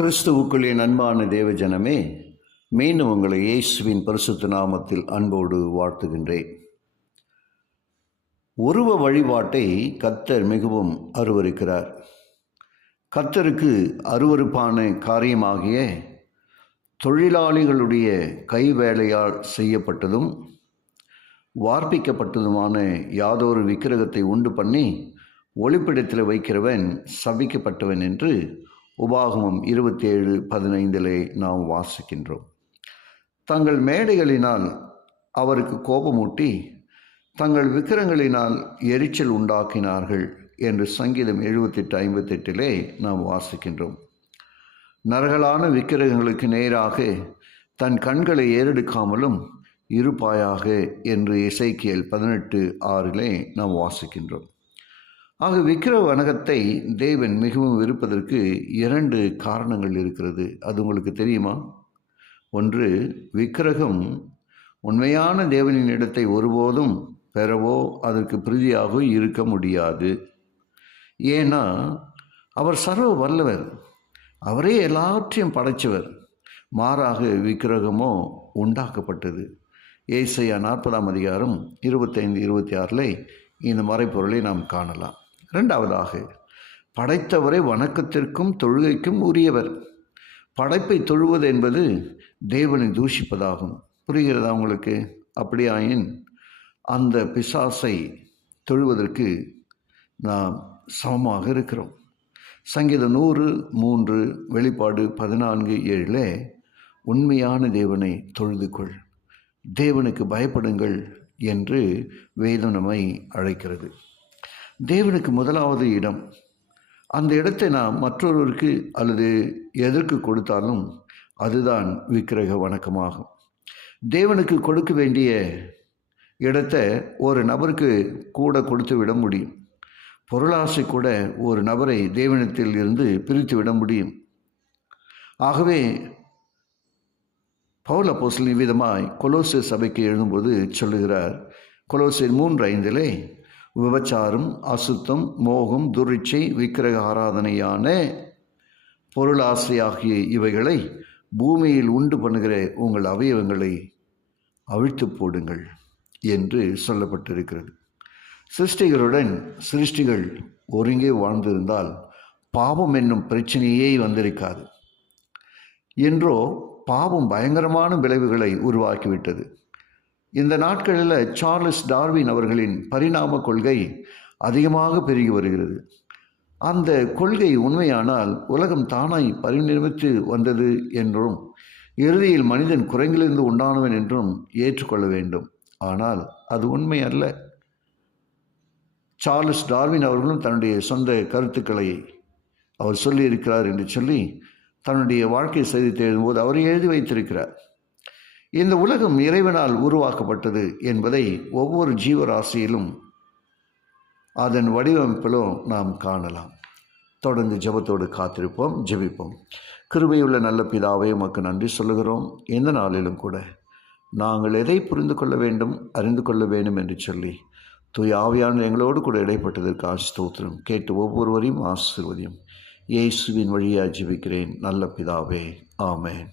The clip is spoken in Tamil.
கிறிஸ்துவுக்குள் என் அன்பான தேவஜனமே, மீண்டும் உங்களை இயேசுவின் பரிசுத்த நாமத்தில் அன்போடு வாழ்த்துகின்றேன். உருவ வழிபாட்டை கர்த்தர் மிகவும் அருவருக்கிறார். கர்த்தருக்கு அருவருப்பான காரியமாகிய தொழிலாளிகளுடைய கைவேலையால் செய்யப்பட்டதும் வார்ப்பிக்கப்பட்டதுமான யாதொரு விக்கிரகத்தை உண்டு பண்ணி ஒளிப்பிடத்தில் வைக்கிறவன் சபிக்கப்பட்டவன் என்று உபாகமம் 27:15 நாம் வாசிக்கின்றோம். தங்கள் மேடைகளினால் அவருக்கு கோபமூட்டி தங்கள் விக்கிரங்களினால் எரிச்சல் உண்டாக்கினார்கள் என்று சங்கீதம் 78:58 நாம் வாசிக்கின்றோம். நரகலான விக்கிரகங்களுக்கு நேராக தன் கண்களை ஏறெடுக்காமலும் இருப்பாயாக என்று எசேக்கியேல் 18:6 நாம் வாசிக்கின்றோம். ஆக விக்கிரக வணக்கத்தை தேவன் மிகவும் விருப்பதற்கு 2 காரணங்கள் இருக்கிறது. அது உங்களுக்கு தெரியுமா? ஒன்று, விக்கிரகம் உண்மையான தேவனின் இடத்தை ஒருபோதும் பெறவோ அதற்கு பிரதியாகவோ இருக்க முடியாது. ஏன்னா அவர் சர்வ வல்லவர், அவரே எல்லாவற்றையும் படைத்தவர். மாறாக விக்கிரகமோ உண்டாக்கப்பட்டது. ஏசாயா 40:25-26 இந்த மறைப்பொருளை நாம் காணலாம். இரண்டாவதாக, படைத்தவரை வணக்கத்திற்கும் தொழுகைக்கும் உரியவர். படைப்பை தொழுவது என்பது தேவனை தூஷிப்பதாகும். புரிகிறதா உங்களுக்கு? அப்படியாயின் அந்த பிசாசை தொழுவதற்கு நாம் சமமாக இருக்கிறோம். சங்கீதம் 103, வெளிப்பாடு 14:7 உண்மையான தேவனை தொழுதுகொள், தேவனுக்கு பயப்படுங்கள் என்று வேதம் நம்மை அழைக்கிறது. தேவனுக்கு முதலாவது இடம். அந்த இடத்தை நாம் மற்றொருவருக்கு அல்லது எதற்கு கொடுத்தாலும் அதுதான் விக்கிரக வணக்கமாகும். தேவனுக்கு கொடுக்க வேண்டிய இடத்தை ஒரு நபருக்கு கூட கொடுத்து விட முடியும். பொருளாசை கூட ஒரு நபரை தேவனிடத்தில் இருந்து பிரித்து விட முடியும். ஆகவே பவுல் அப்போஸ்தலன் இவ்விதமாய் கொலோசே சபைக்கு எழுதும்போது சொல்லுகிறார். கொலோசியர் 3:5 விபச்சாரம், அசுத்தம், மோகம், துரிச்சை, விக்கிரக ஆராதனையான பொருளாசையாகிய இவைகளை பூமியில் உண்டு பண்ணுகிற உங்கள் அவயவங்களை அவிழ்த்து போடுங்கள் என்று சொல்லப்பட்டிருக்கிறது. சிருஷ்டிகளுடன் சிருஷ்டிகள் ஒருங்கே வாழ்ந்திருந்தால் பாவம் என்னும் பிரச்சனையே வந்திருக்காது. என்றோ பாவம் பயங்கரமான விளைவுகளை உருவாக்கிவிட்டது. இந்த நாட்களில் சார்லஸ் டார்வின் அவர்களின் பரிணாம கொள்கை அதிகமாக பெருகி வருகிறது. அந்த கொள்கை உண்மையானால் உலகம் தானாய் பரிணமித்து வந்தது என்றும் இறுதியில் மனிதன் குரங்கிலிருந்து உண்டானவன் என்றும் ஏற்றுக்கொள்ள வேண்டும். ஆனால் அது உண்மை அல்ல. சார்லஸ் டார்வின் அவர்களும் தன்னுடைய சொந்த கருத்துக்களை அவர் சொல்லியிருக்கிறார் என்று சொல்லி தன்னுடைய வாழ்க்கை செய்தி எழுதும்போது அவர் எழுதி வைத்திருக்கிறார். இந்த உலகம் இறைவனால் உருவாக்கப்பட்டது என்பதை ஒவ்வொரு ஜீவராசியிலும் அதன் வடிவமைப்பிலும் நாம் காணலாம். தொடர்ந்து ஜெபத்தோடு காத்திருப்போம், ஜெபிப்போம். கிருபையுள்ள நல்ல பிதாவே, உமக்கு நன்றி சொல்லுகிறோம். இந்த நாளிலும் கூட நாங்கள் எதை புரிந்து கொள்ள வேண்டும், அறிந்து கொள்ள வேண்டும் என்று சொல்லி தூய ஆவியான எங்களோடு கூட இடைப்பட்டதற்கு ஸ்தோத்திரம். கேட்டு ஒவ்வொருவரையும் ஆசீர்வதியும். இயேசுவின் வழியாக ஜெபிக்கிறேன் நல்ல பிதாவே, ஆமென்.